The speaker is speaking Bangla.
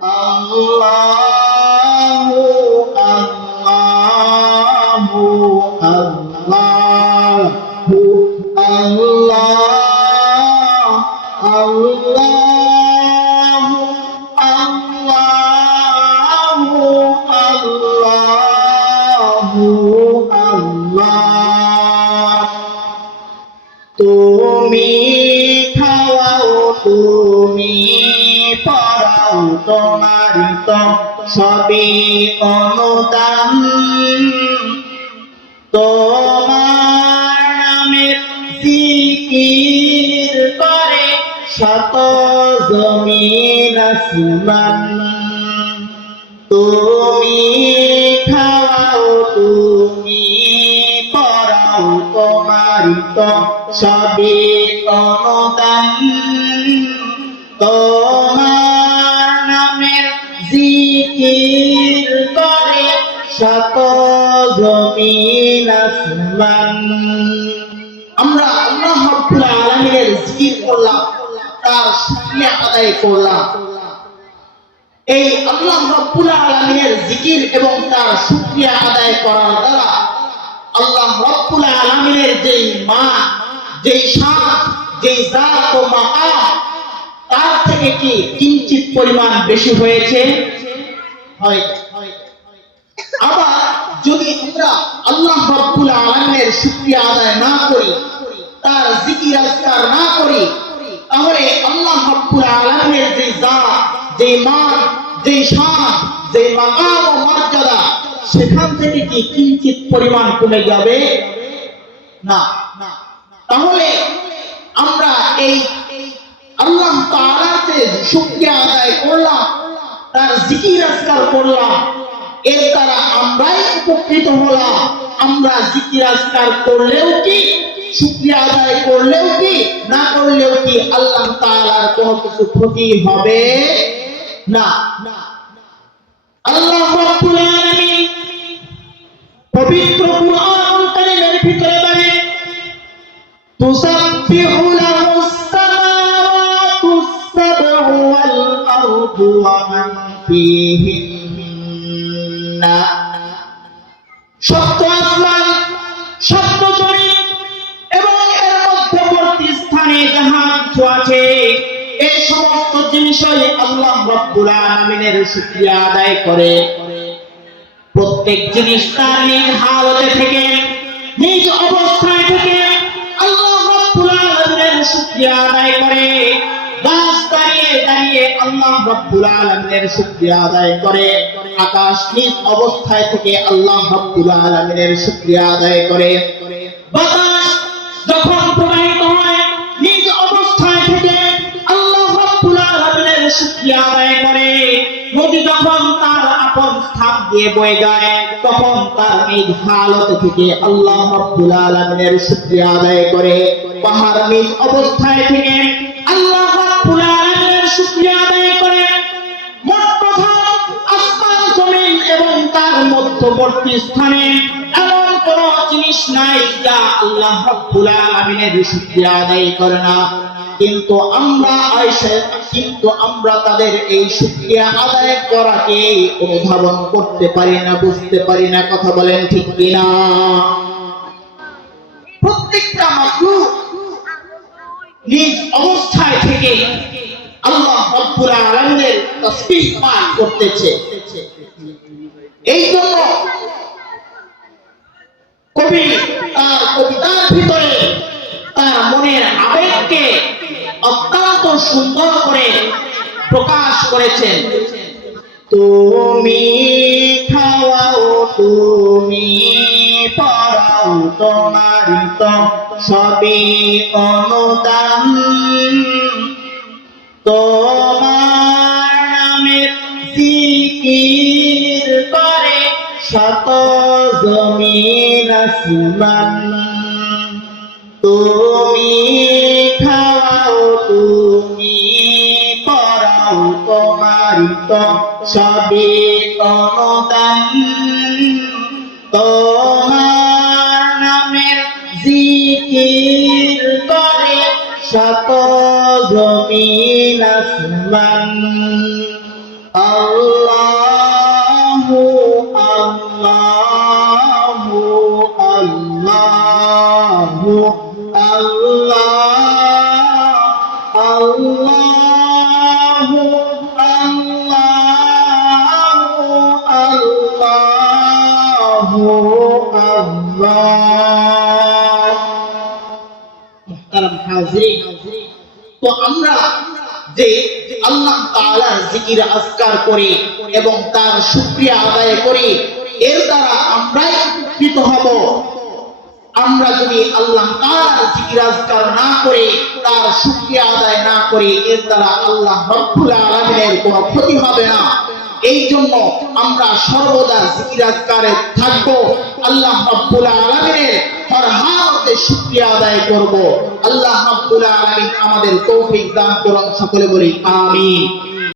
আল্লাহু আল্লাহু আল্লাহু আল্লাহ আল্লাহু আল্লাহু আল্লাহু আল্লাহ। তুমি খাওয়াও তুমি পড়াও তোমারই তো সবই অনুদান। তোমার নামের জিকির করে শত জমিন আসমান। তুমি খাওয়াও তুমি পড়াও তোমারই তো সবই অনুদান। তোমার নামের জিকির করে শত জমিন আসমান। আমরা আল্লাহ রাব্বুল আলামিনের জিকির করলাম, তার শুকরিয়া আদায় করলাম। এই আল্লাহ রাব্বুল আলামিনের জিকির এবং তার শুকরিয়া আদায় করার দ্বারা আল্লাহ রাব্বুল আলামিনের যেই মান, যেই শান, যেই জাত ও মাকাম তার থেকে কি কিঞ্চিত পরিমাণ বেশি হয়েছে? হয়। আবার যদি আমরা আল্লাহ রাব্বুল আলামিনের শুকরিয়া আদায় না করি, তার জিকির আজকার না করি, তাহলে আল্লাহ রাব্বুল আলামিনের যে জাত, যে মান, যে শান, যে মাকাম ও মর্যাদা সেখান থেকে কি কিঞ্চিত পরিমাণ কমে যাবে? না। তাহলে আমরা এই আল্লাহ তাআলার যে শুকরিয়া আদায় করলাম, তার জিকির আজকার করলাম, এর দ্বারা আমরাই উপকৃত হলাম। আমরা জিকির আজকার করলেও কি, শুকরিয়া আদায় করলেও কি, না করলেও কি আল্লাহ তাআলার কোনো কিছু ক্ষতি হবে না। আল্লাহ রাব্বুল আলামিন পবিত্র কুরআনুল কারীমের ভিতরে বলেন, তুসাব্বিহু লাহুস সামাওয়াতুস সাবউ ওয়াল আরদু ওয়া মান ফীহিন্না। সপ্ত আসমান, সপ্ত জমিন এবং এর মধ্যবর্তী স্থানে যাহা কিছু আছে, এই সমস্ত জিনিসই আল্লাহ রাব্বুল আলামিনের শুকরিয়া আদায় করে। প্রত্যেক জিনিস তার নিজ হালতে থেকে, নিজ অবস্থায় থেকে আল্লাহ রাব্বুল আলামিনের শুকরিয়া আদায় করে। গাছ দাঁড়িয়ে দাঁড়িয়ে আল্লাহ রাব্বুল আলামিনের শুকরিয়া আদায় করে। আকাশ নিজ অবস্থায় থেকে আল্লাহ রাব্বুল আলামিনের শুকরিয়া আদায় করে। বাতাস যখন প্রবাহিত হয় নিজ অবস্থায় থেকে আল্লাহ রাব্বুল আলামিনের শুকরিয়া আদায় করে। নদী যখন তার আপন স্থান দিয়ে বয়ে যায় তখন তার নিজ হালত থেকে আল্লাহ রাব্বুল আলামিনের শুকরিয়া আদায় করে। পাহাড় নিজ অবস্থায় থেকে আল্লাহ রাব্বুল আলামিনের শুকরিয়া আদায় করে। মোট কথা আসমান জমিন এবং তার মধ্যবর্তী স্থানে এমন কোন জিনিস নাই যা আল্লাহ রাব্বুল আলামিনের শুকরিয়া আদায় করে না। কিন্তু আমরা তাদের এই শুকরিয়া আদায় করাকে অনুধাবন করতে পারি না, বুঝতে পারি না। কথা বলেন ঠিক কিনা? প্রত্যেকটা মাখলুক নিজ অবস্থায় থেকে আল্লাহ রাব্বুল আলামিনের তাসবিহ পাঠ করতেছে। এই জন্য কবি তার কবিতার ভিতরে তার মনের আবেগকে অত্যন্ত সুন্দর করে প্রকাশ করেছেন। তুমি খাওয়াও তুমি পড়াও তোমারই তো সবই অনুদান। তোমার নামের জিকির করে শত জমিন আসমান। তুমি খাওয়াও তুমি পড়াও তোমারই তো সবই অনুদান। তোমার নামের জিকির করে শত জমিন আসমান। আল্লাহু আল্লাহু আল্লাহু আল্লাহ আল্লাহু আল্লাহু আল্লাহ। মুহতারাম হাজিরিন, তো আমরা যে আল্লাহ তাআলার জিকির আজকার করি এবং তার শুকরিয়া আদায় করি, এর দ্বারা আমরাই উপকৃত হব। আমরা যদি আল্লাহ তাআলার জিকির আজকার না করি, তার শুকরিয়া আদায় না করি, এর দ্বারা আল্লাহ রব্বুল আলামিনের কোনো ক্ষতি হবে না। এই জন্য আমরা সর্বদা জিকির আজকারে থাকবো, আল্লাহ রব্বুল আলামিনের হর হাতে শুকরিয়া আদায় করব। আল্লাহ রব্বুল আলামিন আমাদের তৌফিক দান করুন, সকলে বলি আমিন।